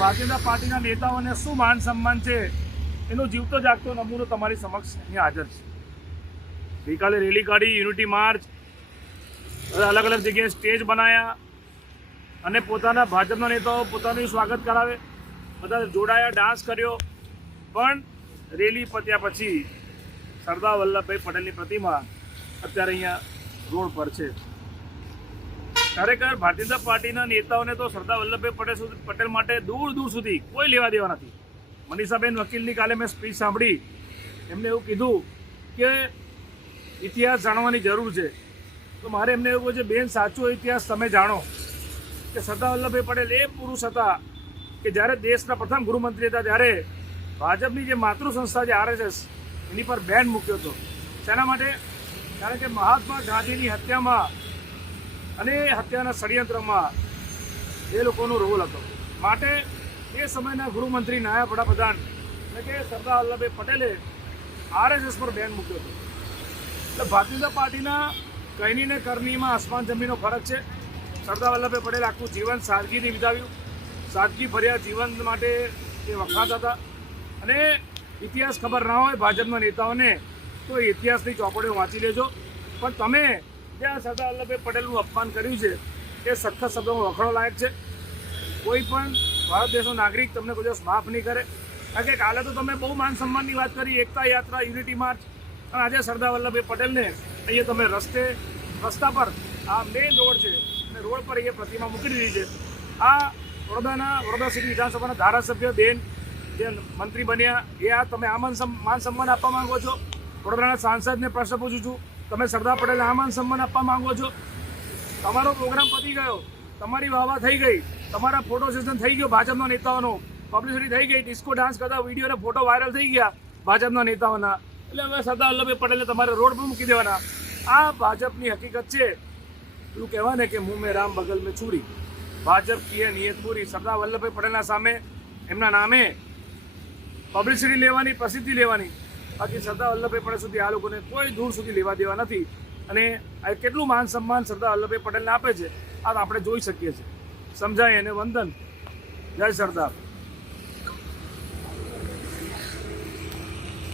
ભારતીય પાર્ટીના નેતાઓને શું માન સન્માન છે, એનો જીવતો જાગતો નમૂનો તમારી સમક્ષ અહીંયા હાજર છે. ગઈકાલે રેલી કાઢી, યુનિટી માર્ચ અલગ અલગ જગ્યાએ સ્ટેજ બનાવ્યા અને પોતાના ભાજપના નેતાઓ પોતાનું સ્વાગત કરાવે, બધા જોડાયા, ડાન્સ કર્યો. પણ રેલી પત્યા પછી સરદાર વલ્લભભાઈ પટેલની પ્રતિમા અત્યારે અહીંયા રોડ પર છે. ખરેખર ભારતીય જનતા પાર્ટીના નેતાઓને તો સરદાર વલ્લભભાઈ પટેલ સુધી પટેલ માટે દૂર દૂર સુધી કોઈ લેવા દેવા નથી. મનીષાબેન વકીલની કાલે મેં સ્પીચ સાંભળી. એમને એવું કીધું કે ઇતિહાસ જાણવાની જરૂર છે. તો મારે એમને એવું છે, બેન, સાચો ઇતિહાસ તમે જાણો. કે સરદાર વલ્લભભાઈ પટેલ એ પુરુષ હતા કે જ્યારે દેશના પ્રથમ ગૃહમંત્રી હતા, ત્યારે ભાજપની જે માતૃ સંસ્થા છે આરએસએસ, એની પર બેન મૂક્યો હતો. શેના માટે? કારણ કે મહાત્મા ગાંધીની હત્યામાં અને એ હત્યાના ષડયંત્રમાં એ લોકોનો રોલ હતો. માટે એ સમયના ગૃહમંત્રી નાયબ વડાપ્રધાન એટલે કે સરદાર વલ્લભભાઈ પટેલે આરએસએસ પર બેન મૂક્યો હતો. એટલે ભારતીય જનતા પાર્ટીના કહીની ને કરણીમાં આસમાન જમીનનો ફરક છે. સરદાર વલ્લભભાઈ પટેલ આખું જીવન સાદગીથી વિતાવ્યું. સાદગી ભર્યા જીવન માટે એ વખાત હતા અને ઇતિહાસ ખબર ના હોય ભાજપના નેતાઓને, તો ઇતિહાસની ચોપડીઓ વાંચી લેજો. પણ તમે જ્યાં સરદાર વલ્લભભાઈ પટેલનું અપમાન કર્યું છે એ સખત શબ્દોમાં વખણો લાયક છે. કોઈ પણ ભારત દેશનો નાગરિક તમને કોઈ દિવસ માફ નહીં કરે. કારણ કે કાલે તો તમે બહુ માન સન્માનની વાત કરી, એકતા યાત્રા, યુનિટી માર્ચ. અને આજે સરદાર વલ્લભભાઈ પટેલને અહીંયા તમે રસ્તે, રસ્તા પર આ મેઇન રોડ છે, અને રોડ પર અહીંયા પ્રતિમા મૂકી દીધી છે. આ વડોદરાના, વડોદરા સિટી વિધાનસભાના ધારાસભ્ય બેન જે મંત્રી બન્યા, એ આ તમે આ માન સન્મ- માન સન્માન આપવા માંગો છો. વડોદરાના સાંસદને પ્રશ્ન પૂછું છું. તમે સરદાર પટેલને આ માન સન્માન આપવા માંગો છો? તમારો પ્રોગ્રામ પતી ગયો. તમારી વાહ થઈ ગઈ. તમારા ફોટો સેશન થઈ ગયો ભાજપના નેતાઓનો. પબ્લિસિટી થઈ ગઈ. ડિસ્કો ડાન્સ કરતા વીડિયો અને ફોટો વાયરલ થઈ ગયા ભાજપના નેતાઓના. એટલે હવે સરદાર વલ્લભભાઈ પટેલને તમારે રોડ પર મૂકી દેવાના. આ ભાજપની હકીકત છે. એવું કહેવાય ને કે મુંહ મેં રામ બગલ મેં છુરી ભાજપ કીએ નિયત પૂરી. સરદાર વલ્લભભાઈ પટેલના સામે, એમના નામે પબ્લિસિટી લેવાની, પ્રસિદ્ધિ લેવાની. બાકી સરદાર વલ્લભભાઈ પટેલ સુધી આ લોકોને કોઈ દૂર સુધી લેવા દેવા નથી. અને આ કેટલું માન સન્માન સરદાર વલ્લભભાઈ પટેલને આપે છે, આ આપણે જોઈ શકીએ છીએ. સમજાય અને વંદન? જય સરદાર.